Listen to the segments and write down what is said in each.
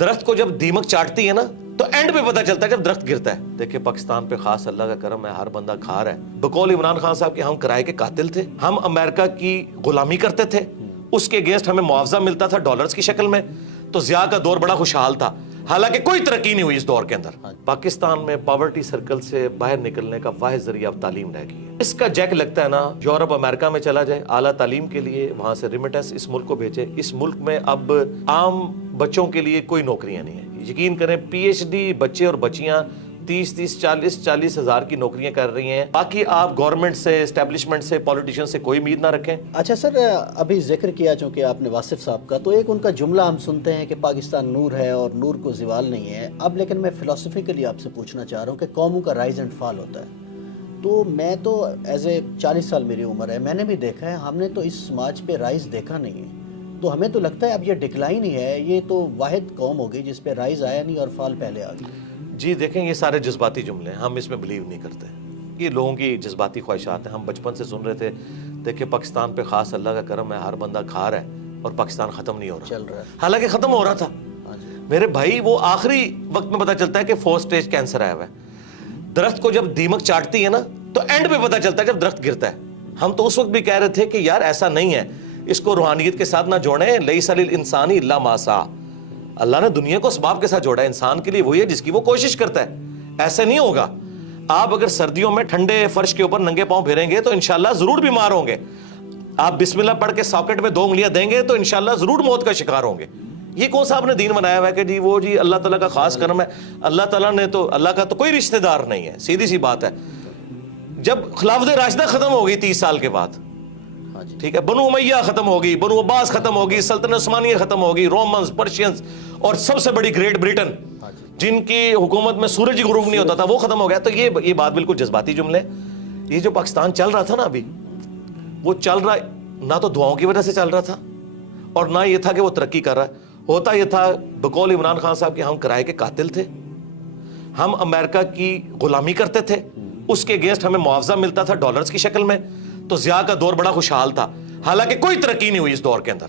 درخت کو جب دیمک چاٹتی ہے نا تو اینڈ پہ پتہ چلتا ہے جب درخت گرتا ہے. دیکھیں پاکستان پہ خاص اللہ کا کرم ہے, ہر بندہ کھا رہا ہے. بقول عمران خان صاحب کے ہم کرائے کے قاتل تھے, ہم امریکہ کی غلامی کرتے تھے, اس کے اگینسٹ ہمیں معاوضہ ملتا تھا ڈالرز کی شکل میں, تو ضیاء کا دور بڑا خوشحال تھا. حالانکہ کوئی ترقی نہیں ہوئی اس دور کے اندر. پاکستان میں پاورٹی سرکل سے باہر نکلنے کا واحد ذریعہ اب تعلیم رہ گئی ہے. اس کا جیک لگتا ہے نا, یورپ امریکہ میں چلا جائے اعلیٰ تعلیم کے لیے, وہاں سے ریمیٹنس اس ملک کو بھیجے. اس ملک میں اب عام بچوں کے لیے کوئی نوکریاں نہیں ہیں. یقین کریں پی ایچ ڈی بچے اور بچیاں 30-40 ہزار کی نوکریاں کر رہی ہیں. باقی آپ گورنمنٹ سے, اسٹیبلشمنٹ سے, پولیٹیشین سے کوئی امید نہ رکھیں. اچھا سر, ابھی ذکر کیا چونکہ آپ نے واصف صاحب کا, تو ایک ان کا جملہ ہم سنتے ہیں کہ پاکستان نور ہے اور نور کو زوال نہیں ہے. اب لیکن میں فلسفیکلی آپ سے پوچھنا چاہ رہا ہوں کہ قوموں کا رائز اینڈ فال ہوتا ہے. تو میں تو ایز اے 40 سال میری عمر ہے, میں نے بھی دیکھا ہے, ہم نے تو اس سماج پہ رائز دیکھا نہیں ہے. تو ہمیں تو لگتا ہے اب یہ ڈکلائن ہی ہے, یہ تو واحد قوم ہو گئی جس پہ رائز آیا نہیں اور فال پہلے آ گئی. جی دیکھیں یہ سارے جذباتی جملے ہیں, ہم اس میں بلیو نہیں کرتے. یہ لوگوں کی جذباتی خواہشات ہیں. ہم بچپن سے سن رہے تھے, دیکھیں پاکستان پہ خاص اللہ کا کرم ہے, ہر بندہ کھا رہا ہے اور پاکستان ختم نہیں ہو رہا. چل رہا ہے, حالانکہ ختم ہو رہا تھا میرے بھائی. وہ آخری وقت میں پتہ چلتا ہے کہ 4 سٹیج کینسر آیا ہوا ہے. درخت کو جب دیمک چاٹتی ہے نا تو اینڈ پہ پتہ چلتا ہے جب درخت گرتا ہے. ہم تو اس وقت بھی کہہ رہے تھے کہ یار ایسا نہیں ہے, اس کو روحانیت کے ساتھ نہ جوڑیں. لیس للانسان الا ما سعی, اللہ نے دنیا کو اسباب کے ساتھ جوڑا ہے. انسان کے لیے وہی ہے جس کی وہ کوشش کرتا ہے. ایسے نہیں ہوگا. آپ اگر سردیوں میں ٹھنڈے فرش کے اوپر ننگے پاؤں پھریں گے تو انشاءاللہ ضرور بیمار ہوں گے. آپ بسم اللہ پڑھ کے ساکٹ میں 2 انگلیاں دیں گے تو انشاءاللہ ضرور موت کا شکار ہوں گے. یہ کون سا آپ نے دین بنایا ہوا ہے کہ جی وہ جی اللہ تعالیٰ کا خاص کرم ہے. اللہ تعالیٰ نے تو, اللہ کا تو کوئی رشتہ دار نہیں ہے. سیدھی سی بات ہے. جب خلافت راشدہ ختم ہو گئی 30 سال کے بعد, ٹھیک ہے, بنو امیہ ختم ہوگی, بنو عباس ختم ہوگی, سلطنت عثمانیہ ختم ہوگی, رومنز, پرشینز, اور سب سے بڑی گریٹ بریٹن جن کی حکومت میں سورج ہی غروب نہیں ہوتا تھا, وہ ختم ہو گیا. تو یہ بات بالکل جذباتی جملے. یہ جو پاکستان چل رہا تھا نا ابھی, وہ چل رہا نہ تو دعاؤں کی وجہ سے چل رہا تھا اور نہ یہ تھا کہ وہ ترقی کر رہا ہے. ہوتا یہ تھا بقول عمران خان صاحب کے ہم کرائے کے قاتل تھے, ہم امریکہ کی غلامی کرتے تھے, اس کے اگینسٹ ہمیں معاوضہ ملتا تھا ڈالرز کی شکل میں, تو ضیاء کا دور بڑا خوشحال تھا. حالانکہ کوئی ترقی نہیں ہوئی اس دور کے اندر.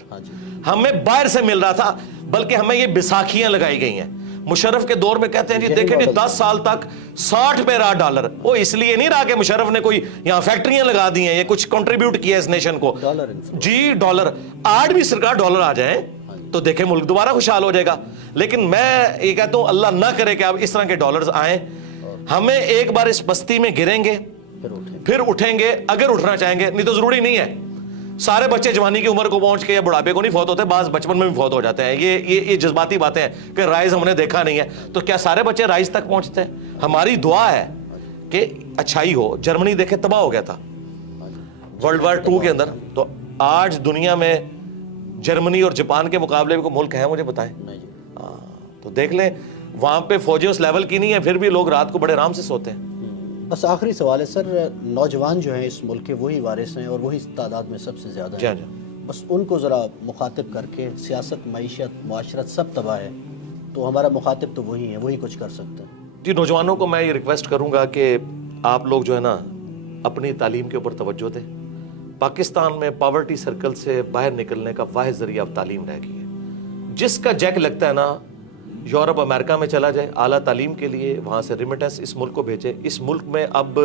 ہمیں باہر سے مل رہا تھا, بلکہ ہمیں یہ بیساکھیاں لگائی گئی ہیں. مشرف کے دور میں کہتے ہیں جی دیکھیں جی 10 سال تک 60 پہ رہا ڈالر. وہ اس لیے نہیں رہا کہ مشرف نے کوئی یہاں فیکٹریاں لگا دی ہیں, یہ کچھ کنٹریبیوٹ کیا اس نیشن کو. جی ڈالر, آج بھی سرکار ڈالر آ جائیں تو دیکھیں ملک دوبارہ خوشحال ہو جائے گا. لیکن میں یہ کہتا ہوں اللہ نہ کرے کہ اب اس طرح کے ڈالرز آئیں. ہمیں ایک بار اس بستی میں گریں گے پھر اٹھیں گے اگر اٹھنا چاہیں گے, نہیں تو ضروری نہیں ہے. سارے بچے جوانی کی عمر کو پہنچ کے یا بڑھاپے کو نہیں فوت ہوتے, بعض بچپن میں بھی فوت ہو جاتے ہیں. یہ جذباتی باتیں ہیں کہ رائز ہم نے دیکھا نہیں ہے. تو کیا سارے بچے رائز تک پہنچتے ہیں؟ ہماری دعا ہے کہ اچھائی ہو. جرمنی دیکھیں تباہ ہو گیا تھا ورلڈ وار 2 کے اندر, تو آج دنیا میں جرمنی اور جاپان کے مقابلے میں کوئی ملک ہے مجھے بتائیں؟ تو دیکھ لیں وہاں پہ فوجیں اس لیول کی نہیں ہے, پھر بھی لوگ رات کو بڑے آرام سے سوتے ہیں. بس آخری سوال ہے سر, نوجوان جو ہیں اس ملک کے وہی وارث ہیں اور وہی تعداد میں سب سے زیادہ ہیں. بس ان کو ذرا مخاطب کر کے, سیاست, معیشت, معاشرت سب تباہ ہے, تو ہمارا مخاطب تو وہی ہے, وہی کچھ کر سکتے ہیں. جی نوجوانوں کو میں یہ ریکویسٹ کروں گا کہ آپ لوگ جو ہے نا اپنی تعلیم کے اوپر توجہ دیں. پاکستان میں پاورٹی سرکل سے باہر نکلنے کا واحد ذریعہ اب تعلیم رہ گئی ہے. جس کا جیک لگتا ہے نا, یورپ امریکہ میں چلا جائے اعلیٰ تعلیم کے لیے, وہاں سے ریمیٹنس اس ملک کو بھیجے. اس ملک میں اب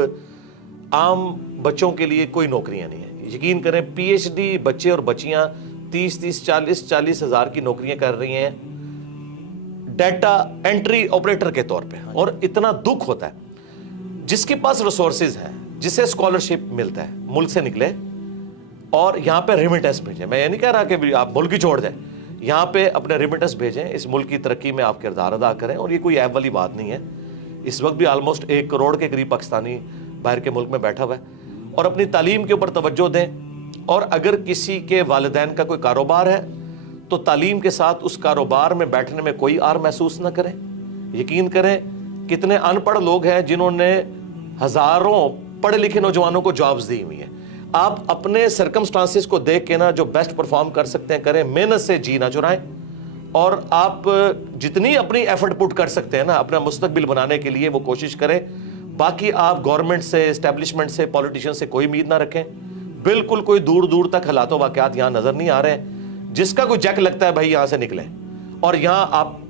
عام بچوں کے لیے کوئی نوکریاں نہیں ہیں. یقین کریں پی ایچ ڈی بچے اور بچیاں 30-40 ہزار کی نوکریاں کر رہی ہیں ڈیٹا انٹری آپریٹر کے طور پہ. اور اتنا دکھ ہوتا ہے جس کے پاس ریسورسز ہیں, جسے اسکالرشپ ملتا ہے, ملک سے نکلے اور یہاں پہ ریمیٹنس بھیجیں. میں یہ نہیں کہہ رہا کہ آپ ملک ہی چھوڑ دیں, یہاں پہ اپنے ریمیٹنس بھیجیں, اس ملک کی ترقی میں آپ کردار ادا کریں. اور یہ کوئی عیب والی بات نہیں ہے. اس وقت بھی آلموسٹ 1 کروڑ کے قریب پاکستانی باہر کے ملک میں بیٹھا ہوا ہے. اور اپنی تعلیم کے اوپر توجہ دیں. اور اگر کسی کے والدین کا کوئی کاروبار ہے تو تعلیم کے ساتھ اس کاروبار میں بیٹھنے میں کوئی آر محسوس نہ کریں. یقین کریں کتنے ان پڑھ لوگ ہیں جنہوں نے ہزاروں پڑھے لکھے نوجوانوں کو جابز دی ہوئی ہیں. آپ اپنے سرکمسٹانسز کو دیکھ کے نا جو بیسٹ پرفارم کر سکتے ہیں کریں, محنت سے جی نہ چرائیں. اور آپ جتنی اپنی ایفرٹ پٹ کر سکتے ہیں نا اپنا مستقبل بنانے کے لیے وہ کوشش کریں. باقی آپ گورنمنٹ سے, اسٹیبلشمنٹ سے, پولیٹیشین سے کوئی امید نہ رکھیں. بالکل کوئی دور دور تک حالات و واقعات یہاں نظر نہیں آ رہے ہیں. جس کا کوئی جیک لگتا ہے بھائی یہاں سے نکلیں اور یہاں آپ